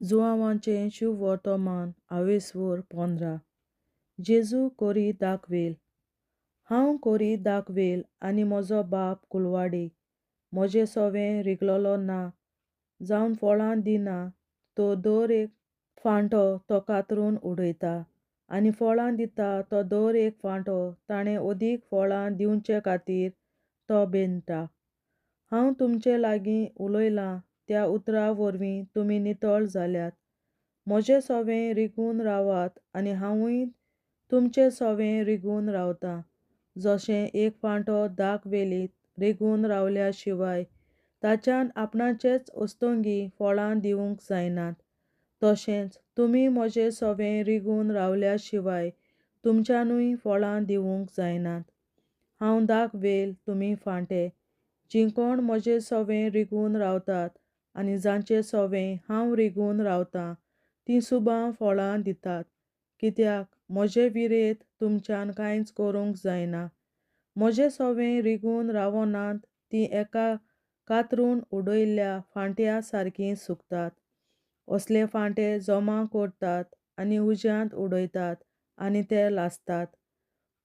जुआंवाचें शुभ वर्तमान 15. जेजू कोरी दाखवेल. हांव कोरी दाखवेल आनी म्हजो बाप कुलवाडी. म्हजें सोवें रिगलोलो ना जावन फळां दिना तो दर एक फांटो तो कातरून उडयता आनी फळां दिता तो दर एक फांटो ताणें ओदीक फळां दिवचे खातीर तो बेंदता. हांव तुमचे लागीं उलयलां त्या उतरां वरवीं तुमी नितळ जाल्यात. म्हजें सोवें रिगून रावात आनी हांवूय तुमचें सोवें रिगून रावतां. जशें एक फांटो दाख वेलीत रिगून रावल्या शिवाय ताच्यान आपणाचेच ओस्तोंगी फळां दिवंक जायनात, तशेंच तुमी म्हजें सोवें रिगून रावल्या शिवाय तुमच्यानूय फळां दिवंक जायनात. हांव दाख वेल, तुमी फांटे. जीं कोण म्हजें सोवें रिगून रावतात आनी जांचें सोवें हांव रिगून रावतां तीं सुबां फळां दितात, कित्याक म्हजे विरेंत तुमच्यान कांयच करूंक जायना. म्हजें सोवें रिगून रावनात तीं एका कातरून उडयल्ल्या फांट्या सारकीं सुकतात. असले फांटे जमा करतात आनी उज्यांत उडयतात आनी ते लासतात.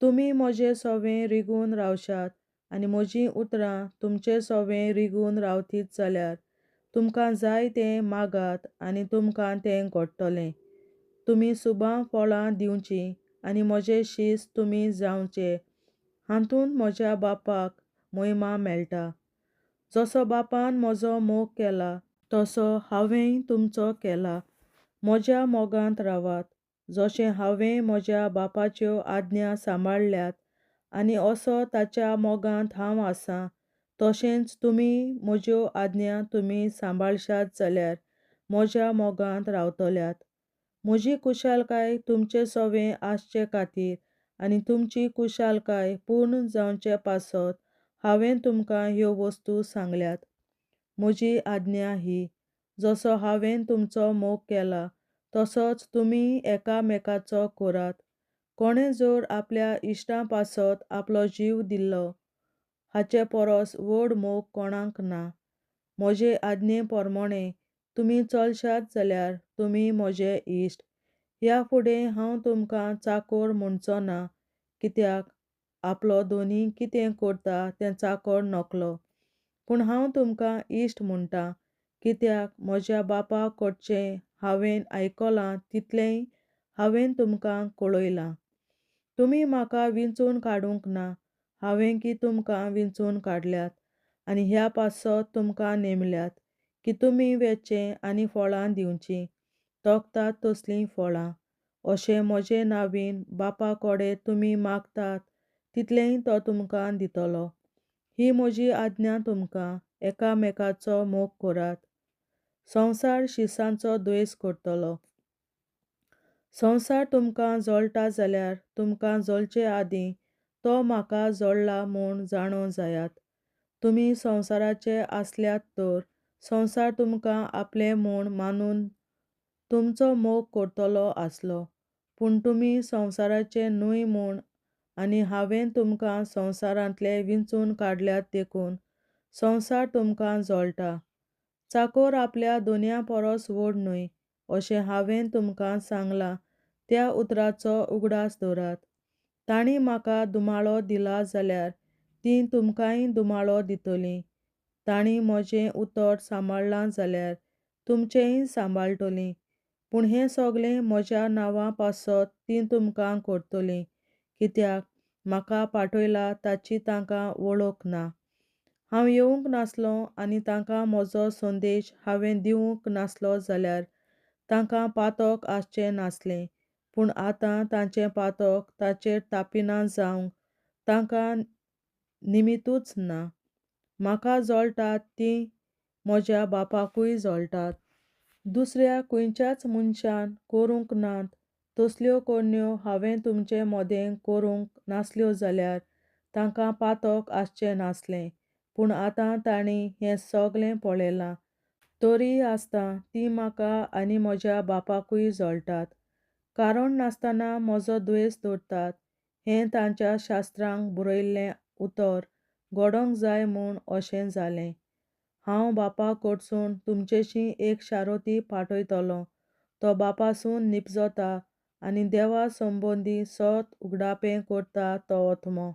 तुमी म्हजें सोवें रिगून रावशात आनी म्हजीं उतरां तुमचें सोवें रिगून रावतीत जाल्यार तुमकां जाय तें मागात आनी तुमकां तें घडटलें. तुमी सुबां फळां दिवचीं आनी म्हजें शीस तुमी जावचे. हातूंत म्हज्या बापाक महिमा मेळटा. जसो बापान म्हजो मोग केला तसो हांवेंय तुमचो केला. म्हज्या मोगांत रावात, जशें हांवें म्हज्या बापाच्यो आज्ञा सांबाळल्यात आनी असो ताच्या मोगांत हांव आसां, तशेंच तुमी म्हज्यो आज्ञा तुमी सांबाळशात जाल्यार म्हज्या मोगांत रावतल्यात. म्हजी कुशालकाय तुमचें सोवें आसचे खातीर आनी तुमची कुशालकाय पूर्ण जावचे पासत हांवें तुमकां ह्यो वस्तू सांगल्यात. म्हजी आज्ञा ही, जसो हांवें तुमचो मोग केला तसोच तुमी एकामेकाचो करात. कोणें जर आपल्या इश्टां पासत आपलो जीव दिल्लो हाचे परस व्हड मोग कोणाक ना. म्हजे आज्ञे पोरमोणें तुमी चलशात जाल्यार तुमी म्हजे इश्ट. ह्या फुडें हांव तुमकां चाकर म्हणचो ना, कित्याक आपलो धोनी कितें करता तें चाकर नकलो. पूण हांव तुमकां इश्ट म्हणटां, कित्याक म्हज्या बापा कडचें हांवें आयकलां तितलेंय हांवें तुमकां कळयलां. तुमी म्हाका विंचून काडूंक ना, हांवें की तुमकां विंचून काडल्यात आनी ह्या पासत तुमकां नेमल्यात की तुमी वेचचें आनी फळां दिवचीं, तोखतात तसलीं फळां. अशें म्हजे नांवीन बापा कडेन तुमी मागतात तितलेंय तो तुमकां दितलो. ही म्हजी आज्ञा तुमकां, एकामेकाचो मोग करात. संवसार शिसांचो द्वेस करतलो. संवसार तुमकां जळटा जाल्यार तुमकां जळचे आदीं तो म्हाका जळ्ळा म्हूण जाणो जायात. तुमी संवसाराचे आसल्यात तर संवसार तुमकां आपले म्हूण मानून तुमचो मोग करतलो आसलो. पूण तुमी संवसाराचे न्हय म्हूण आनी हांवें तुमकां संवसारांतले विंचून काडल्यात देखून संवसार तुमकां जळटा. चाकर आपल्या धोनया परस व्हड न्हय अशें हांवें तुमकां सांगलां त्या उतराचो उगडास धरात. तांणी म्हाका दुमाळो दिला जाल्यार तीं तुमकांय दुमाळो दितलीं. तांणी म्हजें उतर सांबाळ्ळां जाल्यार तुमचेंय सांबाळटलीं. पूण हें सगळें म्हज्या नांवा पासत तीं तुमकां करतलीं, कित्याक म्हाका पाठयला ताची तांकां वळख ना. हांव येवंक नासलों आनी तांकां म्हजो संदेश हांवें दिवंक नासलो जाल्यार तांकां पातक आसचें नासलें. पूण आतां तांचें पातक ताचेर तापिना जावंक तांकां निमितूच ना. म्हाका जळटात तीं म्हज्या बापाकूय जळटात. दुसऱ्या खंयच्याच मनशान करूंक नात तसल्यो कोन्यो हांवें तुमचे मोदें करूंक नासल्यो जाल्यार तांकां पातक आसचें नासलें. पूण आतां तांणी हें सगळें पळयलां, तरी आसता तीं म्हाका आनी म्हज्या बापाकूय जळटात. कारण नासतना म्हजो द्वेस धरतात हें तांच्या शास्त्रांत बरयल्लें उतर घडोंक जाय म्हूण अशें जालें. हांव बापा कडसून तुमचेशी एक शारोती पाठयतलों. तो बापासून निपजता आनी देवा संबंदी सत उगडापें करता तो आत्मो.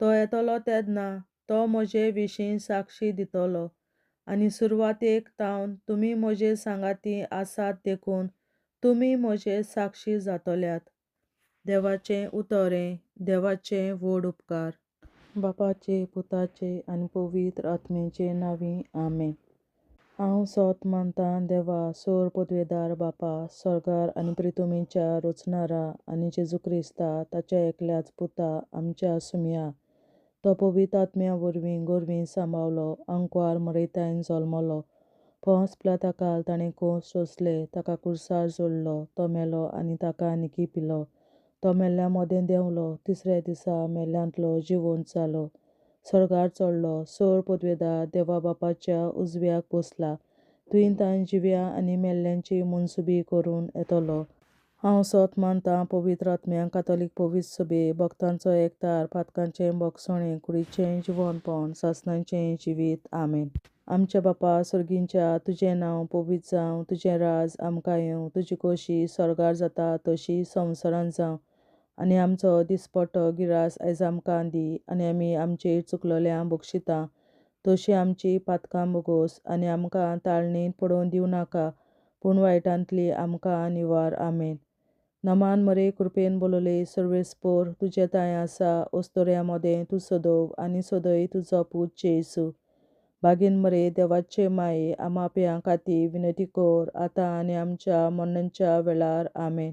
तो येतलो तेन्ना तो म्हजे विशीं साक्षी दितलो. आनी सुरवातेक तावन तुमी म्हजे सांगाती आसात देखून तुमी म्हजे साक्षी जातल्यात. देवाचें उतरें. देवाचे व्हड उपकार. बापाचे, पुताचे आनी पवित्र आत्म्याचे नांवी आमेन. हांव सोत मानतां देवा, सोर पदवेदार बापा, स्वर्गार आनी पृथ्वीच्या रचणारा, आनी जेजू क्रिस्ता ताच्या एकल्याच पुता आमच्या सुमया. तो पवित्र आत्म्या वरवीं गोरवीं सांबावलो, अंकवार मरयतायन जल्मलो. पोंस पिलाताकाल ताणें खूंस सोंसले, ताका कुर्सार जोडलो. तो मेलो आनी ताका निकी पिलो. तो मेल्ल्या मोदें देंवलो, तिसऱ्या दिसा मेल्ल्यांतलो जिवंत जालो. स्वर्गार चडलो, सोर पदवेदार देवा बापाच्या उजव्याक बसला. तुयेन ताण जिव्या आनी मेल्ल्यांची मनसुबी करून येतलो. हांव सोत मानतां पवित्र आत्म्यांक, कातोलीक पवित्र सभे, भक्तांचो एकठार, पातकांचें भोगसणें, कुडीचें जिवंतपण, सासणाचें जिवीत. आमेन. आमच्या बापा सुर्गींच्या, तुजें नांव पवित्र जावं, तुजें राज आमकां येवं, तुजी खोशी स्वर्गार जाता तशी संवसारांत जावं. आनी आमचो दिसपट्टो गिरास आयज आमकां दी. आनी आमी आमचेर चुकलोल्यांक बक्षिता तशी आमची पातकां बोगोस. आनी आमकां ताळणेंत पडोवन दिवं नाका, पूण वायटांतली आमकां निवार. आमेन. नमान मरे कृपेन बोलोले सर्वेस्पोर, तुजे ताय आसा ओस्तोऱ्या मोदें तूं सदोव आनी सदय तुजो पूत जेसू. बागेन मरे देवाचे माये, आमाप्यां खातीर विनंती कर, आतां आनी आमच्या मरणाच्या वेळार. आमेन.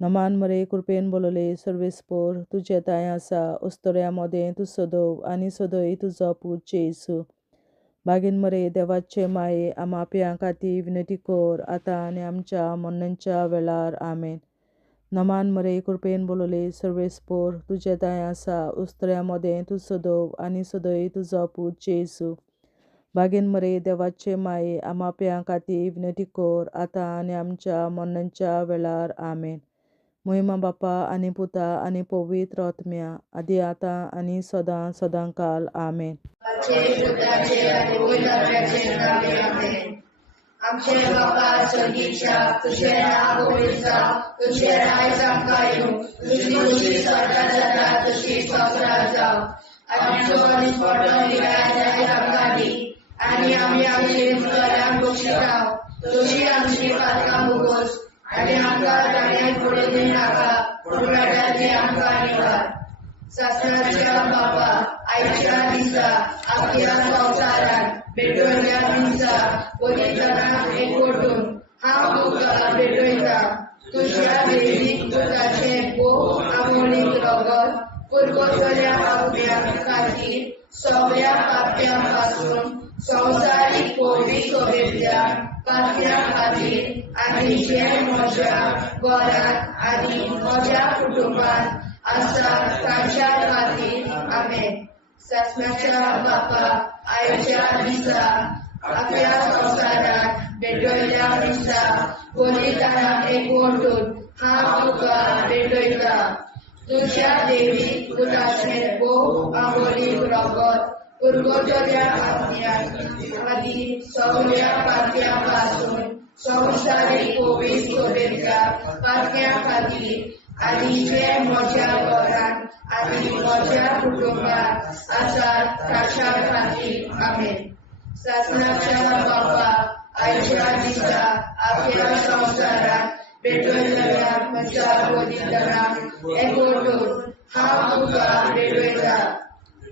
नमान मरे कृपेन बोलोले सर्वेस्पोर, तुजे ताय आसा ओस्तोऱ्या मोदें तूं सदोव आनी सदय तुजो पूत जेसू. बागेन मरे देवाचे माये, आमाप्यां खातीर विनंती कर, आतां आनी आमच्या मरणाच्या वेळार. आमेन. नमान मरे कृपेन बोलोले सर्वेस्पोर, तुजे ताय आसा ओस्तोऱ्या मोदें तूं सदोव आनी सदय तुजो पूत जेसू. बागेन मरे देवाचे माये, आमाप्यां खातीर विनंती कर, आतां आनी आमच्या मरणाच्या वेळार. आमेन. महिमा बापा आनी पुता आनी पवित्र आत्म्या, आदी आतां आनी सदां सदांकाल. आमेन. आमचे बापा स्वर्गीच्या, तुझे नाव पवित्र जावं, तुझे राज आमकां येवं, तुजी खुशी स्वर्गार जाता तशी संवसारांत जावं. आनी आमचो दिसपट्टो गिरास आयज आमकां दी. आनी आमी आमचे चुकलोल्यांक बक्षिता तशी आमची पातकां बोगोस. आनी आमकां ताळणेंत पडोवन दिवं नाका, पूण वायटांतली आमकां निवार. सासणाच्या बापा, आयच्या दिसा आख्या संवसारांत भेटवयल्या दिसा पवित्रांक एकवटून हांव तुका भेटयतां. तुज्या दैवीक पुताचें भोव अमोलीक रगत पुरगोसल्या आत्म्या खातीर सगळ्या पाप्यां पासून संवसारीक पवित्र सभेंतल्या पाप्यां खातीर आनी जे म्हज्या घरांत आनी म्हज्या कुटुंबांत आसा तांच्या खातीर. आमेन. सासणाच्या बापा, आयच्या दिसा आख्या संवसारांत भेटवयल्या दिसा पवित्रांक एकवटून हांव तुका भेटयतां. तुज्या दैवीक पुताचें भोव अमोलीक रगत पुरगोसल्या आत्म्या खातीर सगळ्या पाप्यां पासून संवसारीक पवित्र सभेंतल्या पाप्यां खातीर आनी जे म्हज्या घरांत आनी म्हज्या कुटुंबांत आसात तांच्या खातीर. आमेन. सासणाच्या बापा, आयच्या दिसा आख्या संवसारांत भेटवयल्या म्हज्या पवित्रांक एकवटून हांव तुका भेटयतां.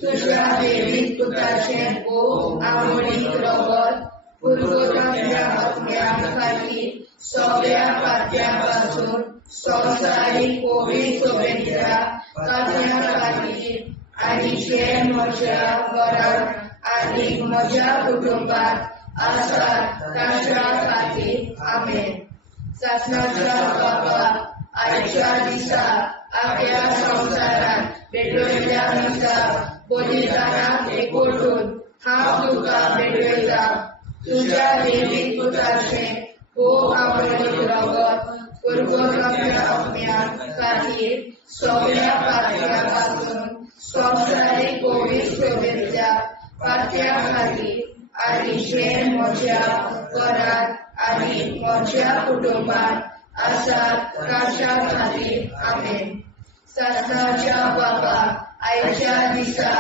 तुज्या दैवीक पुताचें भोव अमोलीक रगत पुरगोसल्या आत्म्या खातीर सगळ्या पाप्यां पासून संवसारीक पवित्र सभेंतल्या पाप्यां खातीर आनी जे म्हज्या घरांत आनी म्हज्या कुटुंबांत आसात तांच्या खातीर. आमेन. सासणाच्या बापा, आयच्या दिसा आख्या संवसारांत भेटवयल्या दिसा पवित्रांक एकवटून हांव तुका भेटयतां. तुज्या दैवीक पुताचें भोव अमोलीक रगत पुरगोसल्या आत्म्या खातीर सगळ्या पाप्यां पासून संवसारीक पवित्र सभेंतल्या पाप्यां खातीर आनी जे म्हज्या घरांत आनी म्हज्या कुटुंबात आसात तांच्या खातीर आमेन. सासणाच्या बाबा आयच्या दिसा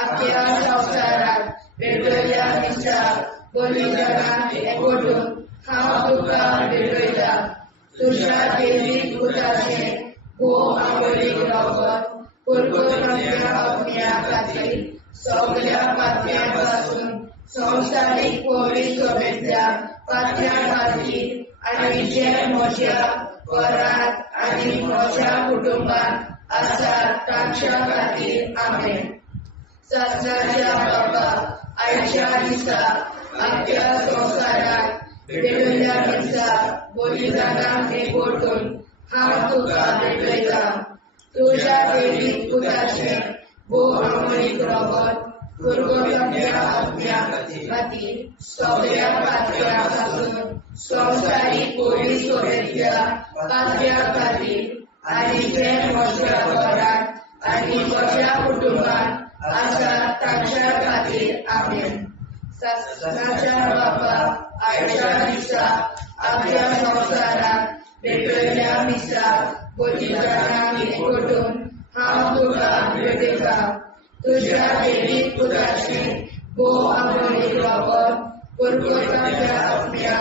आख्या संवसारात भेटयल्या दिसा बलिदानाक एकवटून हांव तुका भेटयता. तुज्या दैवीक पुताचें भोव आवडीक रगत परगोरच्या अग्न्या खातीर सगळ्या पातळ्यां पासून संवसारीक पवित्रतेच्या पातळ्या खातीर आनी जे म्हज्या घरांत आनी म्हज्या कुटुंबात आसात तांच्या खातीर आमेन. सासणाच्या बाबा आयच्या दिसा आख्या संवसारात भेटयल्या दिसा बलिदानाक एकवटून हांव तुका भेटयता. तुज्या दैवीक पुताचें भोव आवडीक रगत परगोरच्या अग्न्या खातीर सगळ्या पातळ्यां पासून संवसारीक पवित्रतेच्या पातळ्या खातीर आनी जे म्हज्या घरांत आनी म्हज्या कुटुंबात आसात तांच्या खातीर आमेन. सासणाच्या बाबा आयच्या दिसा आख्या संवसारात भेटयल्या दिसा बलिदानाक एकवटून हांव तुका भेटयता. तुज्या दैवीक पुताचें भोव आवडीक रगत परगोरच्या अग्न्या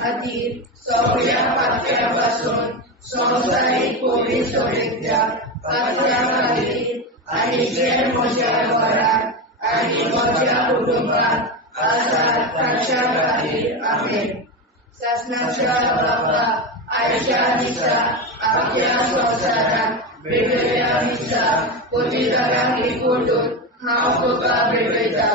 खातीर सगळ्या पातळ्यां पासून संवसारीक पवित्रतेच्या पातळ्या खातीर आनी जे म्हज्या घरांत आनी म्हज्या कुटुंबात आसात तांच्या खातीर आमेन. सासणाच्या बाबा आयच्या दिसा आख्या संवसारात भेटयल्या दिसा बलिदानाक एकवटून हांव तुका भेटयता.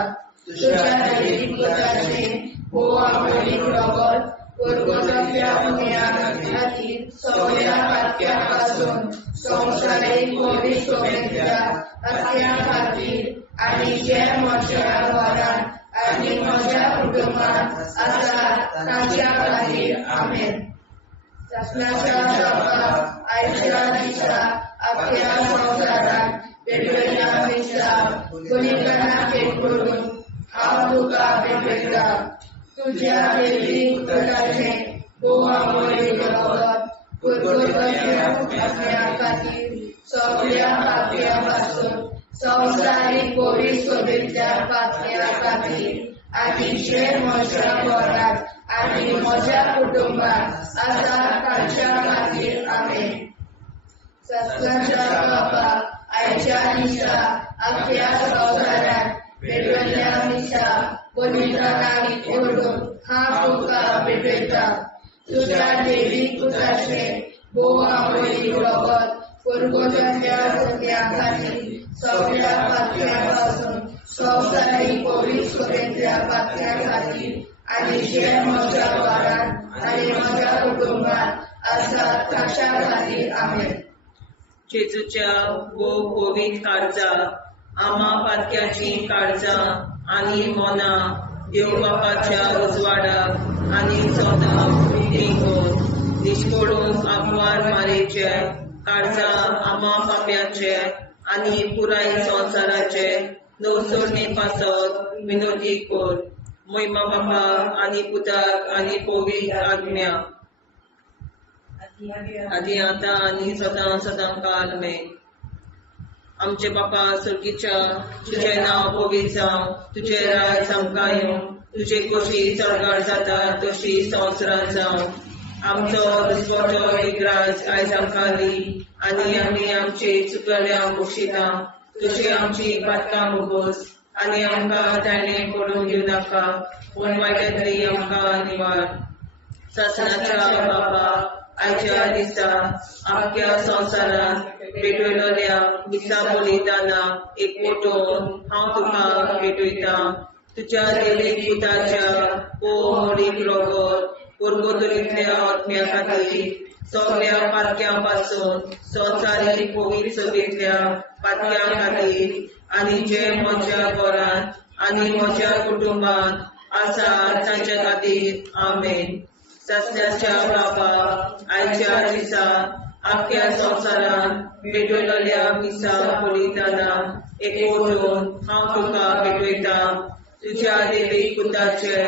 तुज्या दैवीक पुताचें भोव आवडीक रगत परगोरच्या अग्न्या खातीर सगळ्या पातळ्यां पासून संवसारीक पवित्रतेच्या पातळ्या खातीर आनी जे म्हज्या घरांत आनी म्हज्या कुटुंबात आसात तांच्या खातीर आमेन. सासणाच्या बाबा आयच्या दिसा आख्या संवसारात भेटयल्या दिसा बलिदानाक एकवटून हांव तुका भेटयता. तुज्या दैवीक पुताचें भोव आवडीक रगत परगोरच्या अग्न्या खातीर सगळ्या पातळ्यां पासून संवसारीक पवित्रतेच्या पातळ्या खातीर आनी जे म्हज्या घरांत आनी म्हज्या कुटुंबात आसात तांच्या खातीर आमेन. सासणाच्या बाबा आयच्या दिसा आख्या संवसारात भेटयल्या दिसा बलिदानाक एकवटून हांव तुका भेटयता. तुज्या दैवीक पुताचें भोव आवडीक रगत परगोरच्या अग्न्या खातीर सगळ्या पातळ्यां पासून संवसारीक पवित्रतेच्या पातळ्या खातीर आनी जे म्हज्या घरांत आनी म्हज्या कुटुंबात आसात तांच्या खातीर आमेन. जेजूच्या भोव पवित्र काळजा आमा पातक्याची काळजां आनी मोना देव बापाच्या उजवाडाक आनी सदां उदेगून निश्कोडून आग्वार मारेचे काळजा आमा पाप्याचे आनी पुराय संवसाराचे नवसोडणे पासत विनोदी कोर. महिमा बापा आनी पुताक आनी पवित्र आत्म्या आदी आतां आनी सदां सदां काल आमेन. आमचे बापा सर्गीच्या तुजें नांव पवित्र जावं, तुजें राज आमकां येवं, तुजे कशी चडगाड जाता तशी संवसारांत जावं. आमचो दिसवटो एक राज आयज आमकां दी आनी आमी आमचे चुकल्यांक बक्षिता. तुजी आमची पातकां मुगोस आनी आमकां ताणें पडूंक दिवं नाका, पूण वायटांतली आमकां निवार. सासणाच्या बापा आयच्या दिसा आख्या संवसारांत भेटयलोल्या दिसा बलिदानाक एकवटून हांव तुका भेटयता. तुज्या दैवीक पुताच्या आवडीक रगत परगोरच्या अग्न्या खातीर सगळ्या पातळ्यां पासून संवसारीक पवित्रतेच्या पातळ्या खातीर आनी जे म्हज्या घरांत आनी म्हज्या कुटुंबात आसात तांच्या खातीर आमेन. सासणाच्या बापा आयच्या दिसा आख्या संवसारांत भेटयलोल्या दिसा बलिदानाक एकवटून हांव तुका भेटयता. तुझ्या देवीक पुताचे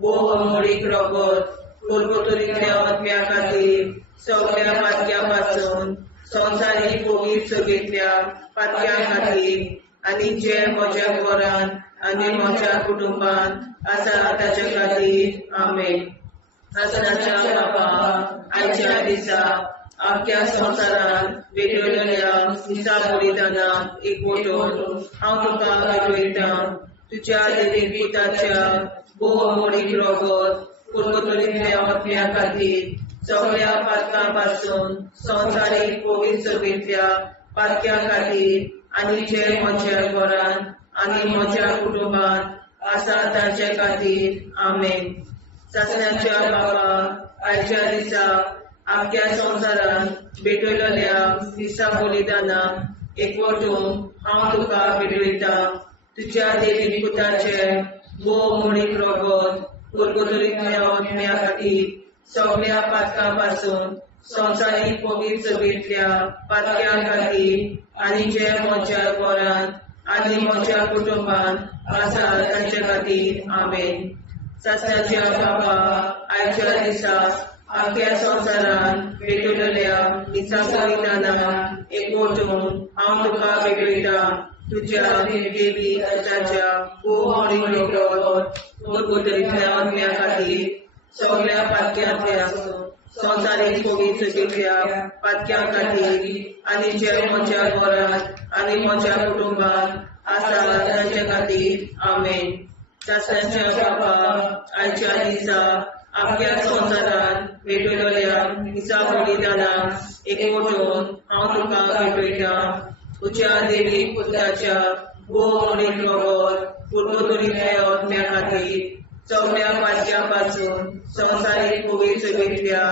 बोव मोडीक रगत कोलगोतरीतल्या आत्म्या खातीर सगळ्या पातक्या पासून संवसारीक कोवीड सगळ्या पातक्या खातीर आनी जे म्हज्या घरान आनी म्हज्या कुटुंबान आसा ताचे खातीर आमेन. आसनाच्या बापा आयच्या दिसा आख्या संवसारान वेगवेगळ्या दिसा बलिदानाक एकवटून हांव तुका भेटयता. तुझ्या देवीक पुताच्या बोव मोडीक रगत कोलगोतरीतल्या आत्म्या खातीर सगळ्या पातकां पासून संवसारीक कोवीड सगळ्या पातक्या खातीर आनी जे म्हज्या घरान आनी म्हज्या कुटुंबान आसा ताचे खातीर आमेन. सासण्याच्या बापा आयच्या दिसा आख्या संवसारान भेटयलेल्या दिसा बलिदानाक एकवटून हांव तुका भेटयता. तुझ्या देवीक पुताचे बोव मोडीक रगत कोलगोतरीतल्या आत्म्या खातीर सगळ्या पातकां पासून संवसारीक कोवीड सगळ्या पातक्या खातीर आनी जे म्हज्या घरान आनी म्हज्या कुटुंबान आसा ताचे खातीर आमेन. सासण्याच्या बापा आयच्या दिसा आख्या संवसारान भेटयलेल्या दिसा बलिदानाक एकवटून हांव तुका भेटयता. तुझ्या देवीक पुताच्या बोव मोडीक रगत कोलगोतरीतल्या आत्म्या खातीर सगळ्या पातक्या संवसारीक कोवीड सगळ्या पातक्या खातीर आनी जे म्हज्या घरान आनी म्हज्या कुटुंबान आसा ताचे खातीर आमेन. सासण्याच्या बापा आयच्या दिसा आख्या संवसारान भेटयलेल्या दिसा बलिदानाक एकवटून हांव तुका भेटयता. तुझ्या देवीक पुताच्या बोव मोडीक रगत कोलगोतरीतल्या आत्म्या खातीर सगळ्या पातक्या पासून संवसारीक कोवीड सगळ्या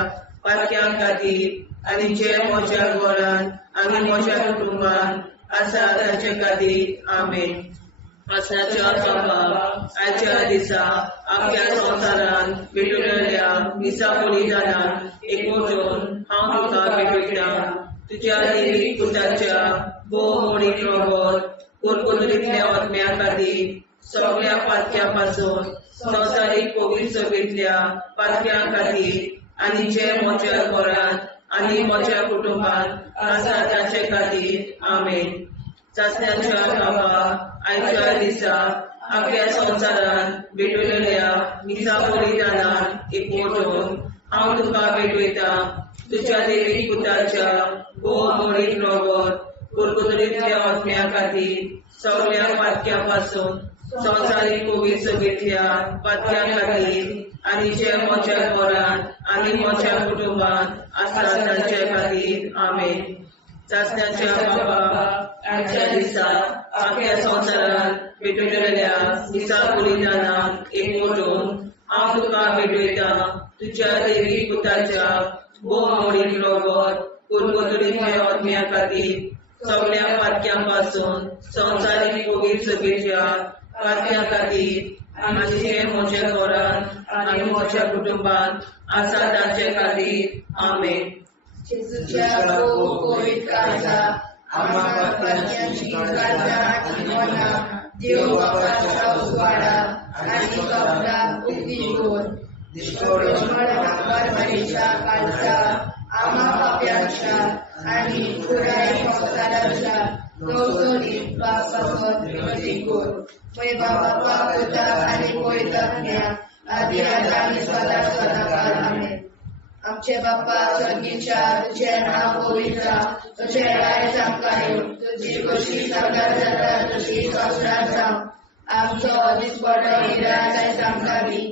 पातक्या खातीर आनी जे म्हज्या घरान आनी म्हज्या कुटुंबान आसा ताचे खातीर आमेन. आसण्याच्या बापा आयच्या दिसा आख्या संवसारान भेटयलेल्या दिसा बलिदानाक एकवटून हांव तुका भेटयता. तुझ्या देवीक पुताच्या बोव मोडीक रगत कोलगोतरीतल्या आत्म्या खातीर सगळ्या पातक्या पासून संवसारीक कोवीड सगळ्या पातक्या खातीर आनी जे म्हज्या घरान आनी म्हज्या कुटुंबान आसा ताचे खातीर आमेन. सासण्याच्या बापा आयच्या दिसा आख्या संवसारान भेटयलेल्या दिसा बलिदानाक एकवटून हांव तुका भेटयता. तुझ्या देवीक पुताच्या बोव मोडीक रगत कोलगोतरीतल्या आत्म्या खातीर सगळ्या पातक्या पासून संवसारीक कोवीड सगळ्या पातक्या खातीर आनी जे म्हज्या घरान आनी म्हज्या कुटुंबान आसा ताचे खातीर आमेन. सासण्याच्या बापा आयच्या दिसा आख्या संवसारान भेटयलेल्या दिसा बलिदानाक एकवटून हांव तुका भेटयता. तुझ्या देवीक पुताच्या बोव मोडीक रगत कोलगोतरीतल्या आत्म्या खातीर सगळ्या पातक्या पासून संवसारीक कोवीड सगळ्या पातक्या खातीर आनी जे म्हज्या घरान आनी म्हज्या कुटुंबान आसा ताचे खातीर आमेन. जेजूच्या कोवीड काळजा आम्हा पातक्यांची काळजा आनी मना देव बापाच्या उजवाडा आनी कपडा उगीच दोन परमेच्या काळजा आम्हा पाप्यांच्या आनी पुराय संवसाराच्या गवसणीत पापावर विनंती कर. मैबा बापा पुता आनी पवित्रात्म्या आदी आनी सदा सदाकाळ आमेन. आमचे बापा स्वर्गीच्या तुझे नाव पवित्र तुझे राय आमकां येवं तुजी कशी सगळ्यात जाता तशी संवसारांत जावं. आमचो दिसपडो हिराय आमकां दी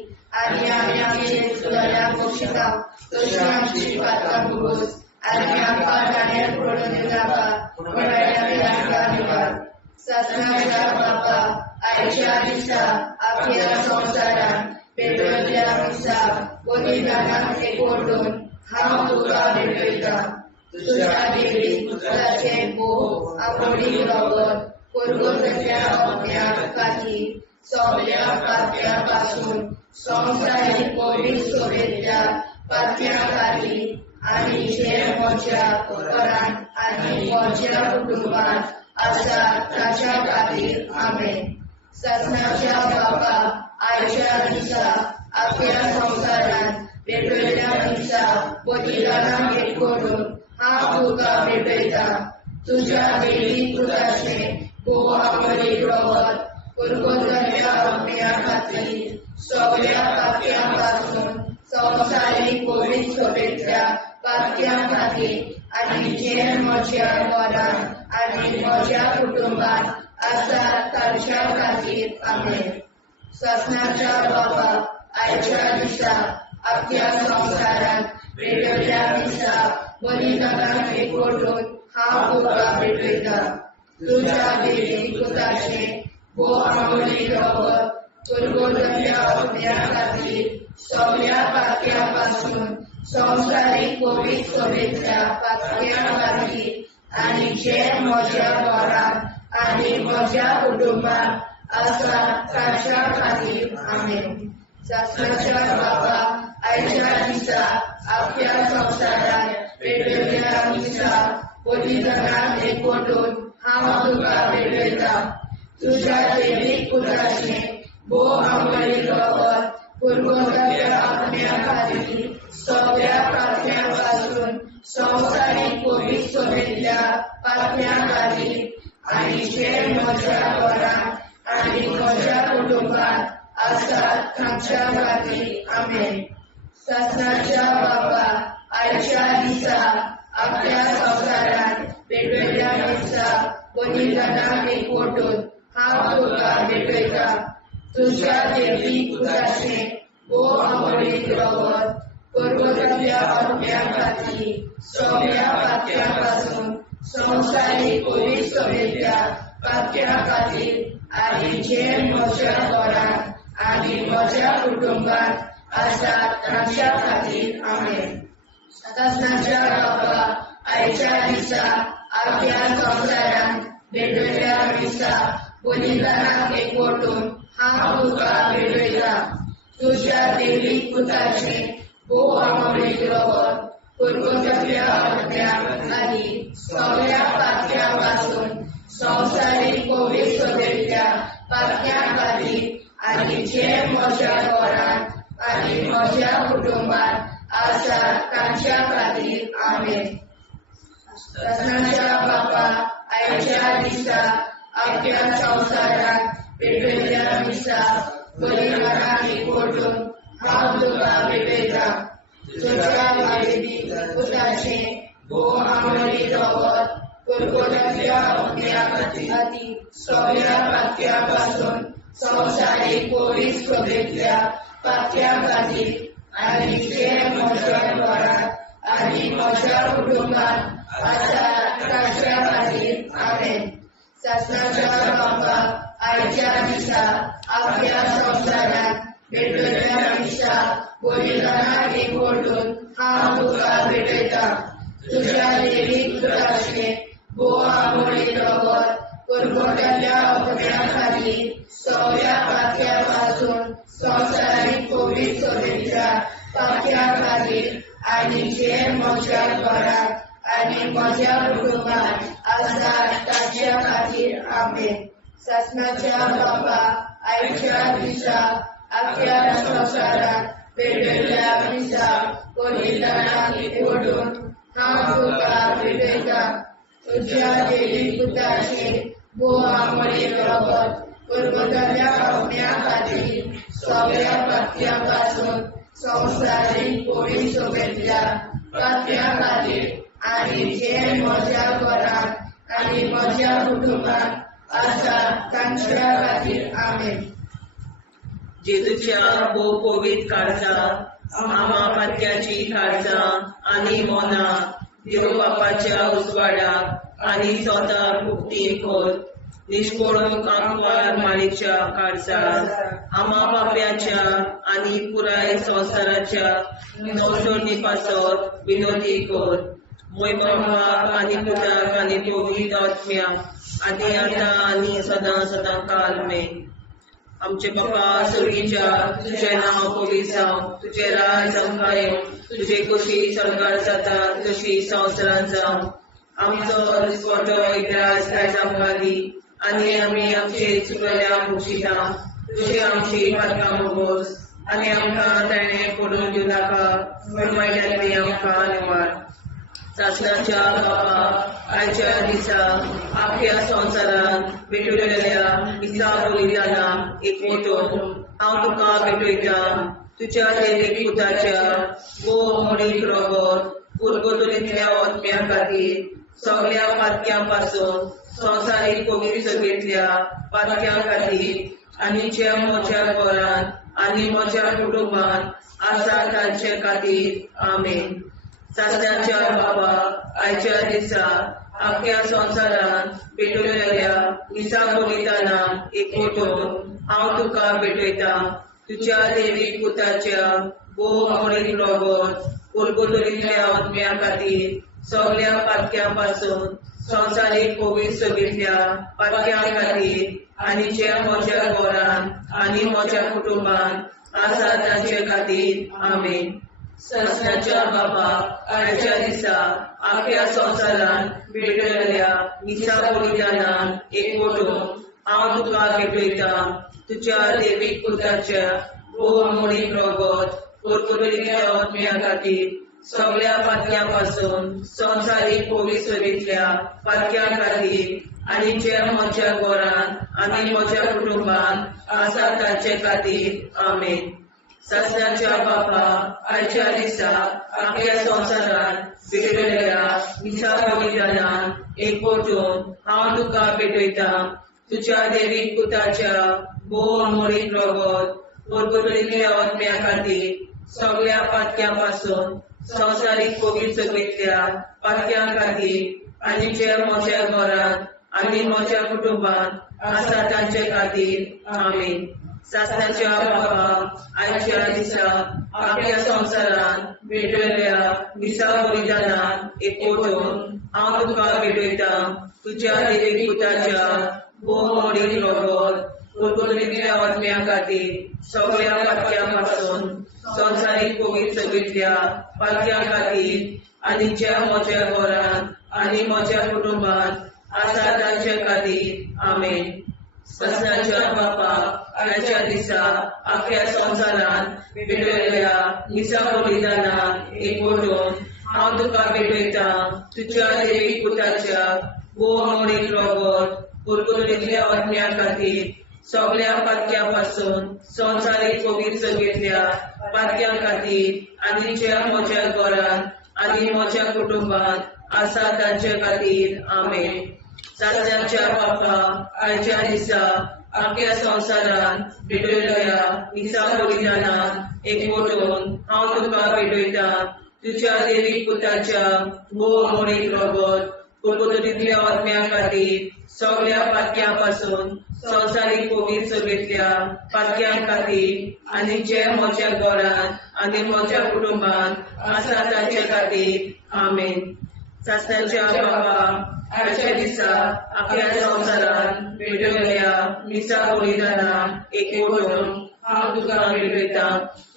आनी आमी आमचे सुदाऱ्यांक बक्षिता तशी आमची पातकां भोगोस आनी आमकां जाण्यार पडून नाका पूण आमी आमकां निवाड. सासणाच्या बापा आयच्या दिसा आख्या संवसारान भेटयल्ल्या दिसा बलिदानाक एकवटून हांव तुका भेटयता. तुझ्या देवीक पुताचे बोव मोडीक रगत कोलगोतरीतल्या आत्म्या खातीर सगळ्या पातक्या पासून संवसारीक कोवीड सगळ्या पातक्या खातीर आनी जे म्हज्या घरान आनी म्हज्या कुटुंबान आसा ताच्या खातीर आमेन. ससनाच्या बापा आयच्या दिसा आपल्या संसारात वेगवेगळ्या दिसा बलिदानाक एकवटून हांव तुका भेटयता तुझ्या देवी पुताचे आमोलीक रगत पुरगोतल्या अग्न्या खातीर सगळ्या पापयां पासून संवसारीक पवित्र सभेंतल्या पापयां खातीर आनी जे म्हज्या घरांत आनी म्हज्या कुटुंबांत आसात तांच्या खातीर आमेन. ससनाच्या बापा आयच्या दिसा आपल्या संसारात वेगवेगळ्या दिसा बलिदानाक एकवटून हांव तुका भेटयता तुझ्या देवी पुताचे अमोलीक रगत पुरगोतल्या अग्न्या खातीर सगळ्या पापयां पासून संवसारीक पवित्र सभेंतल्या पापयां खातीर आनी जे म्हज्या घरांत आनी म्हज्या कुटुंबांत आसात तांच्या खातीर आमेन. ससनाच्या बापा आयच्या दिसा आपल्या संसारात वेगवेगळ्या दिसा बलिदानाक एकवटून हांव तुका भेटयता तुझ्या देवीक पुताचे अमोलीक रगत पुरगोतल्या अग्न्या खातीर सगळ्या पापयां पासून संवसारीक पवित्र सभेंतल्या पापयां खातीर आनी जे म्हज्या घरांत आनी म्हज्या कुटुंबांत आसात तांच्या खातीर आमेन. ससनाच्या बापा आयच्या दिसा आपल्या संसारात वेगवेगळ्या दिसा बलिदानाक एकवटून हांव तुका भेटयता तुझ्या देवी पुताचे अमोलीक रगत पुरगोतल्या अग्न्या खातीर सगळ्या पापयां पासून संवसारीक पवित्र सभेंतल्या पापयां खातीर आनी जे म्हज्या घरांत आनी म्हज्या कुटुंबांत आसात तांच्या खातीर आमेन. ससनाच्या बापा आयच्या दिसा आपल्या संसारात वेगवेगळ्या दिसा बलिदानाक एकवटून हांव तुका भेटयता तुझ्या देवीक पुताचे अमोलीक रगत पुरगोतल्या अग्न्या खातीर सगळ्या पापयां पासून संवसारीक पवित्र सभेंतल्या पापयां खातीर आनी जे म्हज्या घरांत आनी म्हज्या कुटुंबांत आसात तांच्या खातीर आमेन. ससनाच्या बापा आयच्या दिसा आपल्या संसारात वेगवेगळ्या दिसा बलिदानाक एकवटून हांव तुका भेटयता तुझ्या देवी पुताचे अमोलीक रगत पुरगोतल्या अग्न्या खातीर सगळ्या पापयां पासून संवसारीक पवित्र सभेंतल्या पापयां खातीर आनी जे म्हज्या घरांत आनी म्हज्या कुटुंबांत आसात तांच्या खातीर आमेन. ससनाच्या बापा आयच्या दिसा आपल्या संसारात वेगवेगळ्या दिसा बलिदानाक एकवटून हांव तुका भेटयता तुझ्या देवीक पुताचे अमोलीक रगत पुरगोतल्या अग्न्या खातीर सगळ्या पापयां पासून संवसारीक पवित्र सभेंतल्या पापयां खातीर आनी जे म्हज्या घरांत आनी म्हज्या कुटुंबांत आसात तांच्या खातीर आमेन. ससनाच्या बापा आयच्या दिसा आपल्या संसारात वेगवेगळ्या दिसा बलिदानाक एकवटून हांव तुका भेटयता तुझ्या देवी पुताचे अमोलीक रगत पुरगोतल्या अग्न्या खातीर सगळ्या पापयां पासून संवसारीक पवित्र सभेंतल्या पापयां खातीर आनी जे म्हज्या घरांत आनी म्हज्या कुटुंबांत आसात तांच्या खातीर आमेन. जेजूच्या पवित्र काळजां आमा पात्याची काळजां आनी मोना देव बापाच्या उजवाडाक आनी स्वता मुक्ती कोर निष्कोळूंक आंकवार माळेच्या काळजां आमा पाप्याच्या आनी पुराय संवसाराच्या नवसोडणी पासत विनोदी कोर. मोय बापाक आनी पुताक आनी पवित्र आत्म्याक आदी आतां आनी सदां सदां काल मेन. आमचे बापा सुर्गीच्या तुझें नांव पवित्र जावं तुजें राज आमकां येवं तुजी कशी सरकार जाता तशी संवसारांत जावं. आमचो दिसवटो एक राज आयज आमकां दी आनी आमी आमचे चुकल्या मुक्षिता तुझे आमची पातकां भोगोस आनी आमकां ताणें पडून दिवं नाका पण वायट्यांतली आमकां निवाड सासणाच्या बापा आयच्या दिसा आख्या संवसारांत भेटलेल्या दिसा बलिदाना एक मोठो हांव तुका भेटयता तुज्या देवीक पुताच्या मोडीक रगत पुरगोतलींतल्या ओतम्या खातीर सगळ्या पातक्यां पासून संवसारीक पवित्रतेंतल्या पातक्यां खातीर आनी जे म्हज्या घरांत आनी म्हज्या कुटुंबांत आसा तांचे खातीर आमेन सासण्याच्या बाबा आयच्या दिसा आख्या संवसारांत भेटलेल्या दिसा बलिदाना एक मोठो हांव तुका भेटयता तुज्या देवीक पुताच्या मोडीक रगत पुरगोतलींतल्या ओतम्या खातीर सगळ्या पातक्यां पासून संवसारीक पवित्रतेंतल्या पातक्यां खातीर आनी जे म्हज्या घरांत आनी म्हज्या कुटुंबांत आसा तांचे खातीर आमेन सासण्याच्या बाबा आयच्या दिसा आख्या संवसारांत भेटलेल्या दिसा बलिदाना एक मोठो हांव तुका भेटयता तुज्या देवीक पुताच्या मोडीक रगत पुरगोतलींतल्या ओतम्या खातीर सगळ्या पातक्यां पासून संवसारीक पवित्रतेंतल्या पातक्यां खातीर आनी जे म्हज्या घरांत आनी म्हज्या कुटुंबांत आसा तांचे खातीर आमेन सासण्याच्या बापा आयच्या दिसा आख्या संवसारांत भेटलेल्या दिसा बलिदाना एक मोठो हांव तुका भेटयता तुज्या देवीक पुताच्या मोडीक रगत पुरगोतलींतल्या ओतम्या खातीर सगळ्या पातक्यां पासून संवसारीक पवित्रतेंतल्या पातक्यां खातीर आनी जे म्हज्या घरांत आनी म्हज्या कुटुंबांत आसा तांचे खातीर आमेन सासण्याच्या बाबा आयच्या दिसा आख्या संवसारांत भेटलेल्या दिसा बलिदाना एक मोठो हांव तुका भेटयता तुज्या देवीक पुताच्या मोडीक रगत पुरगोतलींतल्या ओतम्या खातीर सगळ्या पातक्यां पासून संवसारीक पवित्रतेंतल्या पातक्यां खातीर आनी ज्या म्हज्या घरांत आनी म्हज्या कुटुंबांत आसा तांचे खातीर आमेन सासण्याच्या बापा आयच्या दिसा आख्या संवसारांत भेटलेल्या दिसा बलिदाना एक मोठो हांव तुका भेटयता तुज्या देवीक पुताच्या मोडीक रगत पुरगोतलींतल्या ओतम्या खातीर सगळ्या पातक्यां पासून संवसारीक पवित्रतेंतल्या पातक्यां खातीर आनी जे म्हज्या घरांत आनी म्हज्या कुटुंबांत आसा तांचे खातीर आमेन सासण्याच्या बापा आयच्या दिसा आख्या संवसारांत भेटलेल्या दिसा बलिदाना एक मोठो हांव तुका भेटयता तुज्या देवीक पुताच्या मोडीक रगत पुरगोतलींतल्या ओतम्या खातीर सगळ्या पातक्यां पासून संवसारीक पवित्रतेंतल्या पातक्यां खातीर आनी जे म्हज्या घरांत आनी म्हज्या कुटुंबांत आसा तांचे खातीर आमेन सासण्याच्या बाबा आयच्या दिसा आख्या संवसारांत भेटलेल्या दिसा बलिदाना एक मोठो हांव तुका भेटयता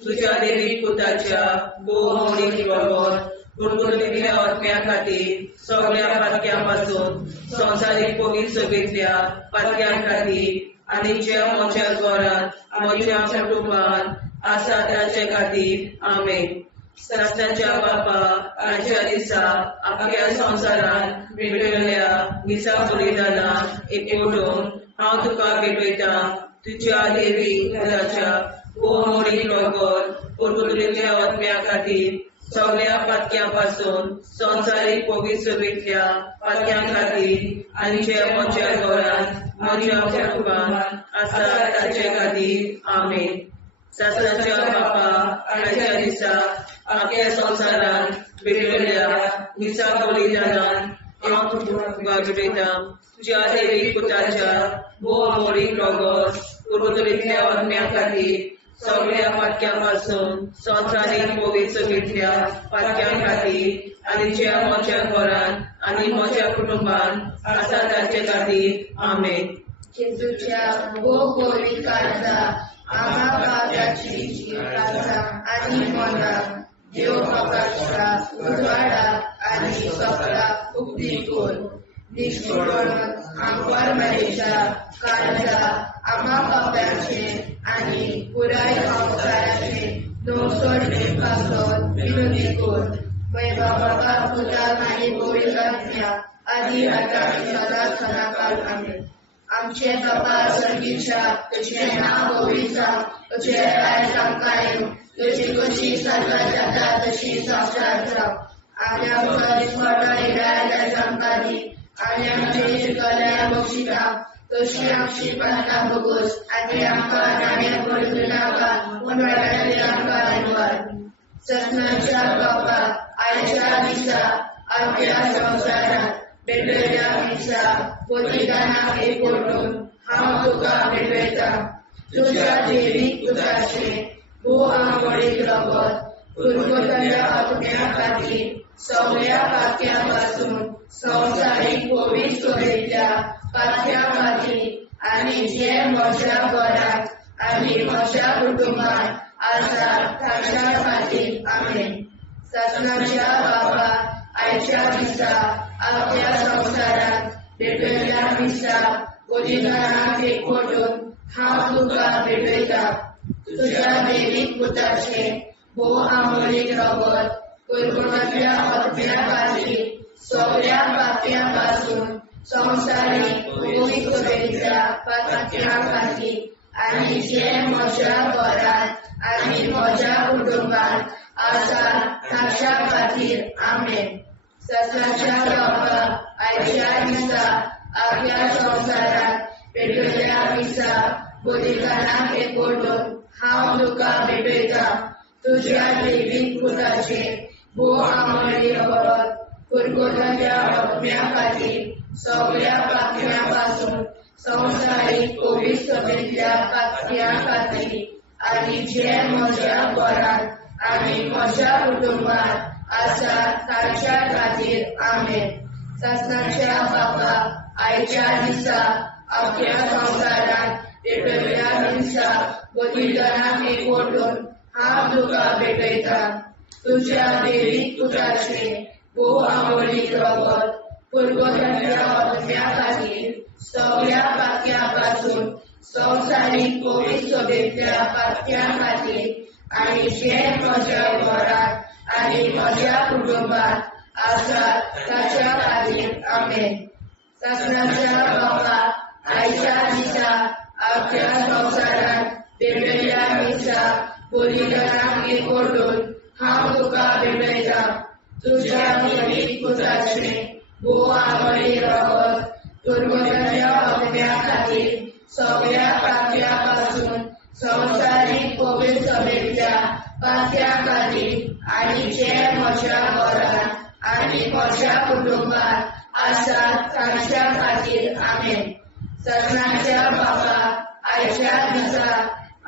तुज्या देवीक पुताच्या मोडीक रगत पुरगोतलींतल्या ओतम्या खातीर सगळ्या पातक्यां पासून संवसारीक पवित्रतेंतल्या पातक्यां खातीर आनी जे म्हज्या घरांत म्हज्या कुटुंबांत आसा तांचे खातीर आमेन सासण्याच्या बापा आयच्या दिसा आख्या संवसारांत भेटलेल्या दिसा बलिदाना एक मोठो हांव तुका भेटयता तुज्या देवीक पुताच्या मोडीक रगत पुरगोतलींतल्या ओतम्या खातीर सगळ्या पातक्यां पासून संवसारीक पवित्रतेंतल्या पातक्यां खातीर आनी जे म्हज्या घरांत म्हज्या कुटुंबांत आसा तांचे खातीर आमेन सासण्याच्या बापा आयच्या दिसा आख्या संवसारांत भेटलेल्या दिसा बलिदाना हांव तुका भेटयता तुज्या देवीक पुताच्या मोडीक रगत पुरगोतलींतल्या ओतम्या खातीर सगळ्या पातक्यां पासून संवसारीक पवित्रतेंतल्या पातक्यां खातीर आनी जे म्हज्या घरांत आनी म्हज्या कुटुंबांत आसा तांचे खातीर आमेन जेजूच्या पवित्र काळजा आम्हा ताची काळजा आनी मनाक देव प्रकाशा उजवाडा आनी सपना उक्ती कोर निष्ठुरपणांत आमकां मरेच्या काळजा आम्हा पाप्यांचे आनी पुराय संवसाराचे नवसोड पासत विनोदी कोर बाबा तुझा आनी पवित्रात्म्या आदी आता सदा सदाकाळ आमेन. आमचे बाबा सर्गीच्या तुझे नाव पवित्र तुझे राय सांगताय तुझी कशी स्वर्गात जाता तशी संवसारात राव आनी आमच्या दिसपट्टा इरायल्या सांगताली आनी आमचे शिकल्या बक्षिता तशी आमची प्रार्थना बघूस आनी आमकां नाण्या पडूं नाका पूण वाड्यातली आमकां आयवार. ससनाच्या बाबा आयच्या दिसा आपल्या संवसारात भेटलेल्या दिसा बलिदानाक एकवटून हांव तुका भेटयता. तुझ्या देवीक पुताचे भोव आंबोळीक रगत पुरगोटल्या आत्म्या खातीर सगळ्या पातक्या पासून संवसारीक पवित्र सोयेच्या पातक्या खातीर आनी जे म्हज्या घरांत आनी म्हज्या कुटुंबांत आसा ताच्या खातीर आमेन. ससनाच्या बाबा आयच्या दिसा आपल्या संवसारात भेटलेल्या दिसा बलिदानाक एकवटून हांव तुका भेटयता. तुझ्या देवीक पुताचे भोव आंबोळीक रगत पुरगोटल्या आत्म्या खातीर सगळ्या पातक्या पासून संवसारीक पवित्र सोयेच्या पातक्या खातीर आनी जे म्हज्या घरांत आनी म्हज्या कुटुंबांत आसा ताच्या खातीर आमेन. ससनाच्या बाबा आयच्या दिसा आपल्या संवसारात भेटलेल्या दिसा बलिदानाक एकवटून हांव तुका भेटयता. तुझ्या देवीक पुताचे भोव आंबोळीक रगत पुरगोटल्या आत्म्या खातीर सगळ्या पातक्या पासून संवसारीक पवित्र सोयेच्या पातक्या खातीर आनी जे म्हज्या घरांत आनी म्हज्या कुटुंबांत आसा ताच्या खातीर आमेन. ससनाच्या बाबा आयच्या दिसा आपल्या संवसारात भेटलेल्या दिसा बलिदानाक एकवटून हांव तुका भेटयता. तुझ्या देवीक पुताचे भोव आंबोळीक रगत पुरगोटल्या आत्म्या खातीर सगळ्या पातक्या पासून संवसारीक पवित्र सोयेच्या पातक्या खातीर आनी जे म्हज्या घरांत आनी म्हज्या कुटुंबांत आसा ताच्या खातीर आमेन. ससनाच्या बाबा आयच्या दिसा आपल्या संवसारात भेटलेल्या दिसा बलिदानाक एकवटून हांव तुका भेटयता. तुझ्या देवीक पुताचे भोव आंबोळीक रगत पुरगोटल्या आत्म्या खातीर सगळ्या पातक्या पासून संवसारीक पवित्र सोयेच्या पातक्या खातीर आनी जे म्हज्या घरांत आनी म्हज्या कुटुंबांत आसा ताच्या खातीर आमेन. ससनाच्या बाबा आयच्या दिसा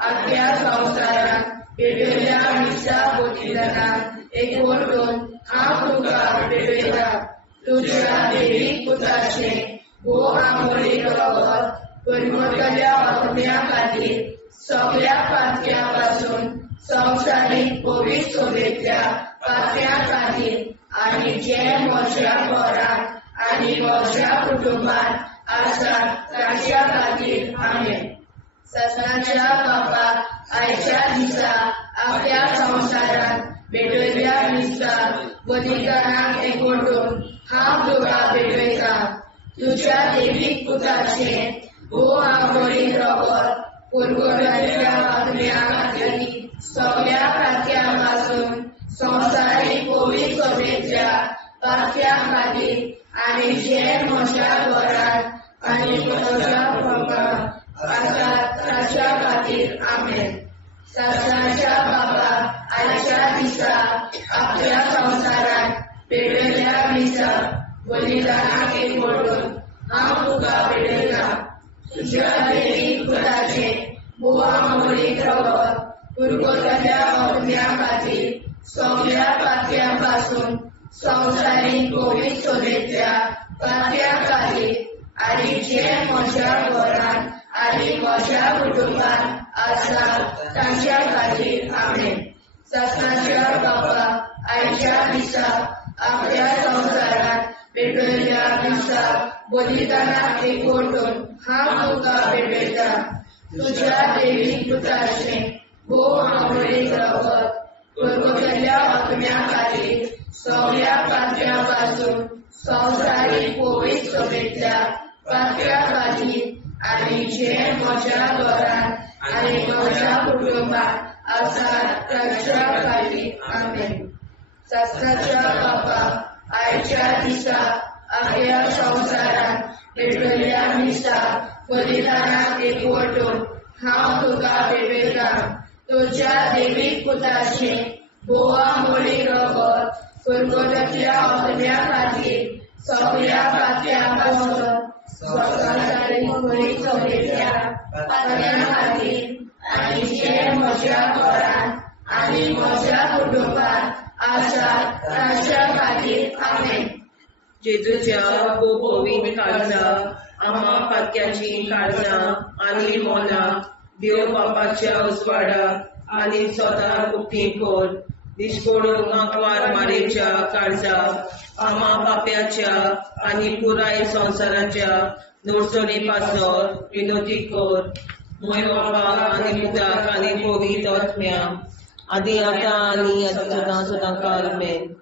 आपल्या संवसारात भेटलेल्या दिसा बलिदानाक एकवटून हांव तुका भेटयता. तुझ्या देवीक पुताचे भोव आंबोळीक रगत पुरगोटल्या आत्म्या खातीर सगळ्या पातक्या पासून संवसारीक पवित्र सोयेच्या पातक्या खातीर आनी जे म्हज्या घरांत आनी म्हज्या कुटुंबांत आसा ताच्या खातीर आमेन. ससनाच्या बाबा आयच्या दिसा आपल्या संवसारात भेटलेल्या दिसा बलिदानाक एकवटून हांव तुका भेटयता. तुझ्या देवीक पुताचे भोव आंबोळीक रगत पुरगोटल्या आत्म्या खातीर सगळ्या पातक्या पासून संवसारीक पवित्र सोयेच्या पातक्या खातीर आनी जे म्हज्या घरांत आनी म्हज्या कुटुंबांत आसा ताच्या खातीर आमेन. ससनाच्या बाबा आयच्या दिसा आपल्या संवसारात भेटलेल्या दिसा बलिदानाक एकवटून हांव तुका भेटयता. तुझ्या देवीक पुताचे भोव आंबोळीक रगत पुरगोटल्या आत्म्या खातीर सगळ्या पातक्या पासून संवसारीक पवित्र सोयेच्या पातक्या खातीर आनी जे म्हज्या घरांत आनी म्हज्या कुटुंबांत आसा ताच्या खातीर आमेन. ससनाच्या बाबा आयच्या दिसा आपल्या संवसारात भेटलेल्या माणसाक बलिदानाक एकवटून हांव तुका भेटयता तुज्या देवीक पुताचे भोव आवडीक रगत परगोट्याल्या आत्म्या खातीर सगळ्या पात्र्या वाचून संवसारीक पवित्र सभेंतल्या पात्र्या खातीर आनी जे म्हज्या घरांत आनी म्हज्या कुटुंबात आसा ताच्या खातीर आमेन. शास्त्राच्या बापाक आयच्या दिसा आख्या संवसारांत भेटयल्ल्या मिसा बलिदानाक एकवटून हांव तुका भेटयता तुज्या देवीक पुताचे बोवा मोळी रगत परगोट्याच्या आत्म्या खातीर सगळ्या पात्र्या वाचून संवसारीक पवित्र सभेंतल्या पात्र्या खातीर आनी जे म्हज्या घरांत आनी म्हज्या कुटुंबात आसा ताच्या खातीर आमेन. जेजूच्या पवित्र काळजा आम्हा पातक्याची काळजां आनी मोना देव बापाच्या उजवाडाक आनी स्वता उक्ती कोर दिसपडून आंकवार मारेच्या काळजा आम्हा पाप्याच्या आनी पुराय संवसाराच्या नोर्सोनी पासोर विनोदी कोर मोय बापा आनी पुताक आनी पवित्र आत्म्या आदी आतां आनी सदां सदां काल आमेन.